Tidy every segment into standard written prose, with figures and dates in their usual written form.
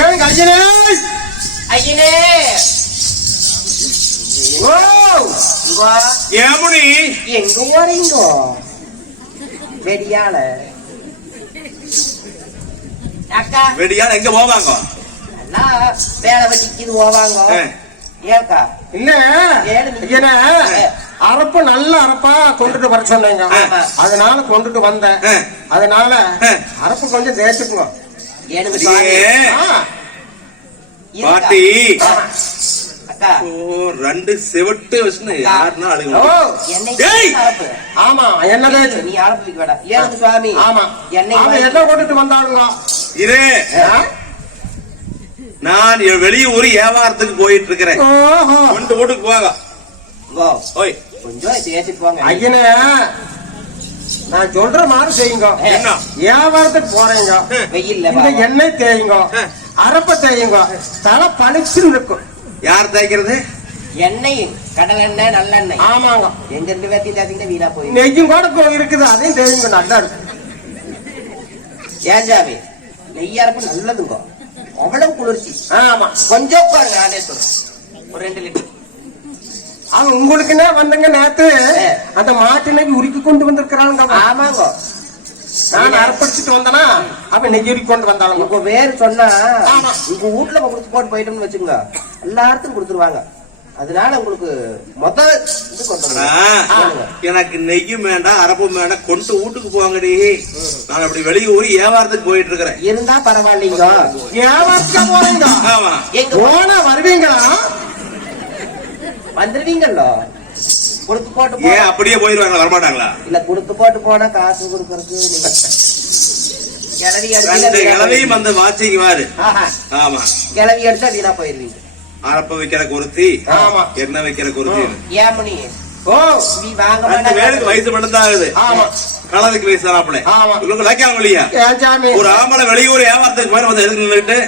ஏங்க ஐயனே ஐயனே ஏமுனி எங்க வரீங்க வெடியால அக்கா வெடியால எங்க போவாங்க நல்லா வேலை வெட்டிக்கு போவாங்க ஏக்கா இல்ல ஐயனே அரப்பு நல்ல அரப்பா கொண்டுட்டு வர சொன்னீங்க அதனால கொண்டுட்டு வந்தேன் அதனால அரப்பு கொஞ்சம் தேய்ச்சுக்குங்க பாட்டி அக்கா ரெண்டு செவட்டு வச்சுன்னு யாருன்னா அழுக ஆமா என்ன நீ ஆரம்பிக்க வேடா ஏன் சுவாமி ஆமா என்னை என்ன கொண்டுட்டு வந்தாளுங்க இரு நான் வெளியூர் வியாபாரத்துக்கு போயிட்டு இருக்கிறேன் கொண்டு வீட்டுக்கு போங்க கொஞ்சம் தேய்ச்சிட்டு போங்க ஐயனே நான் சொல்ற மாதிரி செய்யுங்க வியாபாரத்துக்கு போறீங்க வெயில்ல இந்த எண்ணெய் தேயுங்க அரப்ப தேயுங்க தலை பளிச்சுன்னு இருக்கும். யார் தேய்க்கிறது? எண்ணெய் கடல் எண்ணெய் நல்லெண்ணெய். ஆமாங்க. எங்க ரெண்டு பேர்த்தையும் தேய்ச்சிங்கன்னா வீணா போய் நெய்யும் கூட இருக்குது அதையும் தேயுங்க நல்லா இருக்கு. ஏன் ஜாமி நெய் அரப்பு நல்லதுங்க அவ்வளவு குளிர்ச்சி. ஆமா கொஞ்சம் நானே சொல்றேன் ஒரு 2 லிட்டர். அவன் உங்களுக்குன்னே வந்துங்க நேத்து அந்த மாட்டினை உருக்கி கொண்டு வந்திருக்கிறாங்க. ஆமாங்க நான் அர்ப்பணிச்சுட்டு வந்தனா அவன் நெய் உருக்கி கொண்டு வந்தாங்க. உங்க வேறு சொன்னா உங்க வீட்டுல கொடுத்து போட்டு போயிட்டோம்னு வச்சுங்க எல்லாருக்கும் கொடுத்துருவாங்க. அதனால உங்களுக்கு மொத்த இது கொண்டு எனக்கு நெய்யும் வேண்டாம் அரப்பும் வேண்டாம் கொண்டு வீட்டுக்கு போங்கடி. நான் அப்படி வெளியூர் வியாபாரத்துக்கு போயிட்டு இருக்கிறேன். இருந்தா பரவாயில்லைங்க. வியாபாரத்துக்கு போறீங்க? ஆமா. எங்க போனா வருவீங்களா? வந்துருவீங்கல்ல. கொடுத்து போட்டு ஏன் அப்படியே போயிருவாங்க வரமாட்டாங்களா? இல்ல கொடுத்து போட்டு போனா காசு கொடுக்கறதுக்கு கிளவியும் வந்து வாச்சிக்கு வாரு. ஆமா கிளவி எடுத்தா வீணா போயிருவீங்க. அரப்ப வைக்கிற குருத்தி எண்ணெய் வைக்கிற குருத்தி. ஏன் மணி நீ வாங்க வேலுக்கு வயசு மட்டும்தான் ஆகுது. கலதுக்கு வயசு தராப்பல உங்களுக்கு லைக்காங்க இல்லையா? ஒரு ஆம்பளை வெளியூர் வியாபாரத்துக்கு மாதிரி வந்து எதுக்கு நின்றுட்டு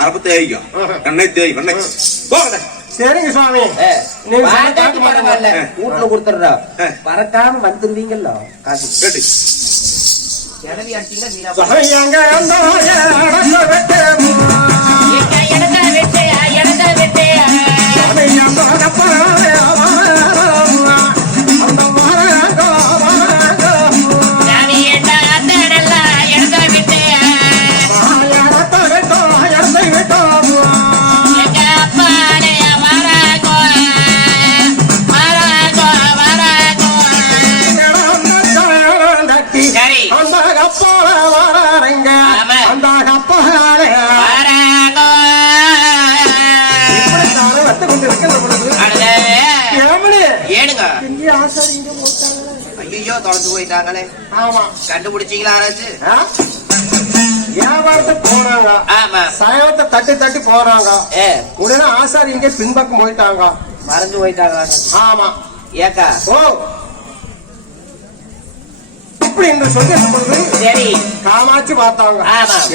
அரப்ப தேய்க்கும் எண்ணெய் தேய்க்கும் எண்ணெய் போகல. சரிங்க சுவாமி பரவாயில்ல வீட்டுல கொடுத்துடுறா பறக்காம வந்துருவீங்கல்ல காசு கேட்டு கிளவி அடிச்சீங்கன்னா ஐயோ தொலைச்சு போயிட்டாங்களே. ஆமா கண்டுபிடிச்சீங்களா? வியாபாரத்துக்கு போறாங்க. ஆமா சயவத்தை தட்டி தட்டி போறாங்க. உடனே ஆசாரி இங்க பின்பக்கம் போயிட்டாங்க. மறந்து போயிட்டாங்க. ஆமா ஏக்கா இப்படி என்று சொல்லி சரி காமாட்சி பார்த்தாங்க.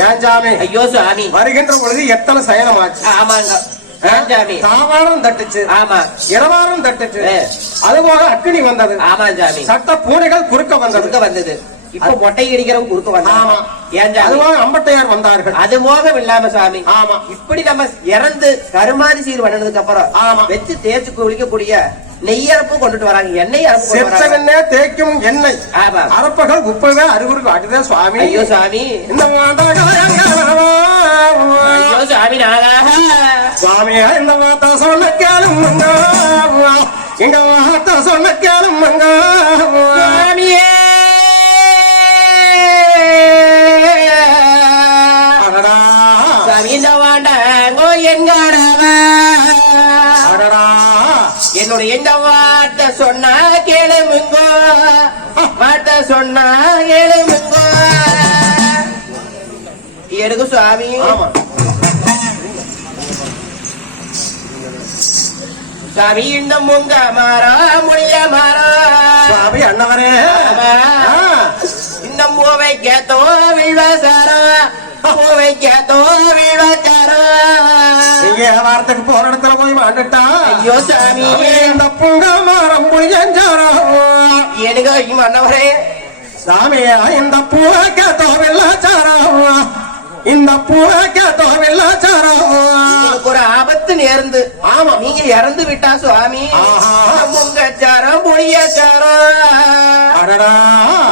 ஏன் சாமி? ஐயோ சாமி வருகின்ற பொழுது எத்தனை சயனமாச்சு? ஆமாங்க தாவாரம் தட்டுச்சு. ஆமா இரவாரம் தட்டுச்சு. அதுபோல அக்கினி வந்தது. ஆமா சாமி சட்ட பூனைகள் குறுக்க வந்தது. இப்ப மொட்டை அடிக்கிறவங்க குறுக்க வந்தாங்க. ஆமா அதுபோல அம்பட்டையார் வந்தார்கள். அது மோகம் இல்லாம சாமி. ஆமா இப்படி நம்ம இறந்து கருமாதி சீர் பண்ணதுக்கு அப்புறம் ஆமா வச்சு தேய்ச்சு குளிக்கக்கூடிய நெய்யரப்பு கொண்டுட்டு வராங்க. எண்ணெய் அரப்பு தேய்க்கும் எண்ணெய் அரப்பகள் உப்பவே அறிவுறுக்கு அதுதான் சுவாமி. ஐயோ சாமி இந்த ஐயோ சாமி நாளாக சுவாமியா இந்த வார்த்தை சொல்ல கேளும் எங்க வார்த்தை சொல்ல கேளும் சாமியே சாமி இந்த வாண்டாங்கோ எங்காடவா என்னுடைய இந்த வார்த்தை சொன்னா கேளுமுங்கோ வார்த்தை சொன்னா கேளுமுங்கோ எடுக்கு சுவாமி. சாமி இந்த முங்க மாறா முடிய மாறா சுவாமி அண்ணவரே இந்த மூவைக்கேத்தோ விழ்வாசாரோ மூவைக்கேத்தோ விழ்வாசாரோ வாரத்துக்கு போற இடத்துல போய் மாண்டுட்டா. ஐயோ சாமி இந்த பொங்க மரம் முடிஞ்சாரோ எனக்கு அண்ணவரே சாமியா இந்த பூவைக்கேத்தோ விழ்வாசாரோ இந்த பூவை கேட்டோம் வெள்ளாச்சாரம் உங்களுக்கு ஒரு ஆபத்து நேர்ந்து ஆமா நீங்க இறந்து விட்டா சுவாமி ஆஹா. முங்கச்சாரம் புளியச்சாரம் அடடா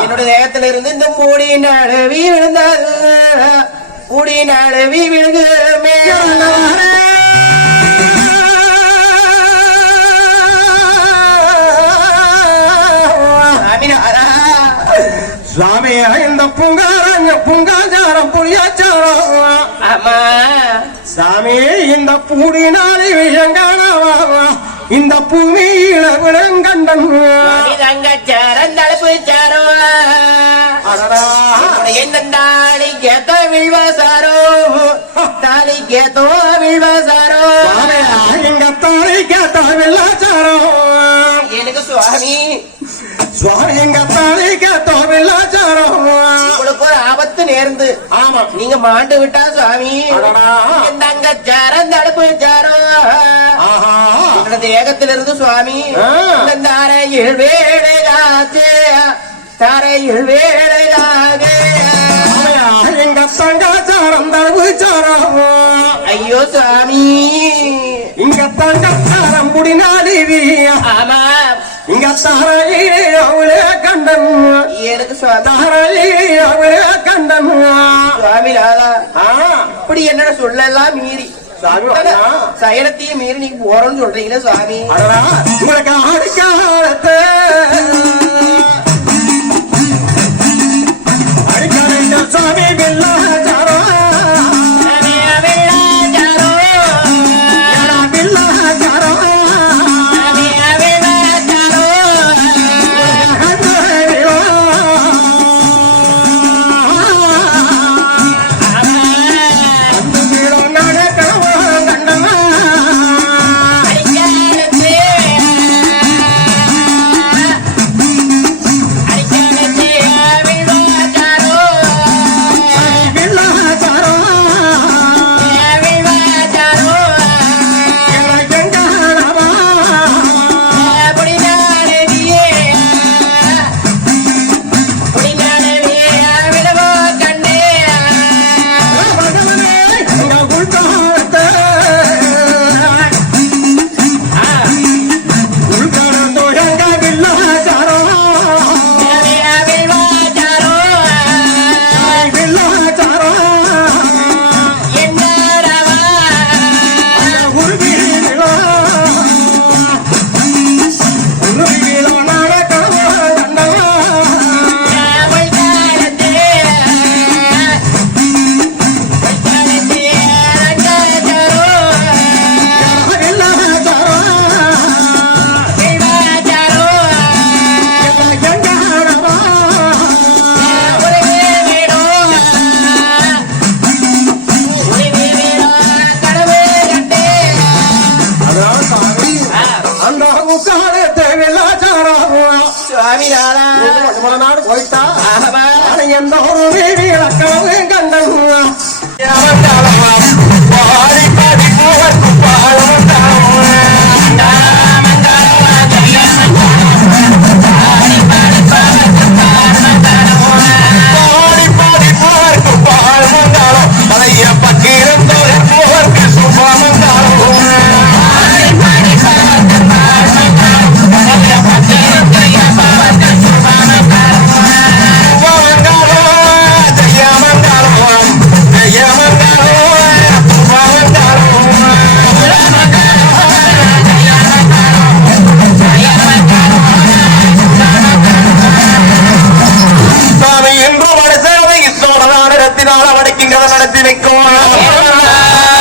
என்னோட தேகத்துல இருந்து இந்த மூடி நழுவி விழுந்தது மூடி நழுவி விழுகுமே சுவாமியா இந்த பூங்காரங்க பூங்காச்சாரம் புளியாச்சாரம் ஆமா சாமி இந்த பூடினாலே விஷயங்கானவா இந்த பூமியில விளங்கண்டன் தங்கச்சாரம் தடுப்பு சாரம் என்ன தாலிக்கேத்தோ விழ்வசாரோ தாலிக்கேத்தோ விழ்வசாரோ எங்க தாலிக்கேத்தோ வெள்ளாச்சாரம் எனக்கு சுவாமி சுவாமி எங்க தாலிக்கேத்தோ வெள்ளாச்சாரம் உங்களுக்கு ஒரு ஆபத்து நேர்ந்து ஆமா நீங்க மாண்டு விட்டா சுவாமி அடடா. தங்கச்சாரம் தடுப்பு சாரம் ஆஹா என்னோட தேகத்திலிருந்து சுவாமி இந்த தரையில் வேடையாச்சு தரையில் வேடையாக எங்க தங்காச்சாரம் தடுப்புச்சாரம் ஐயோ சுவாமி இங்க தங்கச்சாரம் முடினாலிவியா ஆமா இங்க தரையிலே அவளே கண்டன் எனக்கு சுவாமி தரையிலே அவளே கண்டன் சுவாமி ராதா ஆ இப்படி என்னோட சொல்லலாம் மீறி சாமி அண்ணா. சயனத்தையும் மீறி நீங்க போறோம்னு சொல்றீங்களே சுவாமி அடடா உங்களுக்கு அடிக்காலத்து அடிக்கால சுவாமி வெள்ளாச்சாரம் வெள்ளாச்சாரம் சுவாமி ராதா நாடு போயிட்டா ஆமா எந்த ஒரு வீடு இலக்கணவு கண்டன் நடத்தி வைக்கும்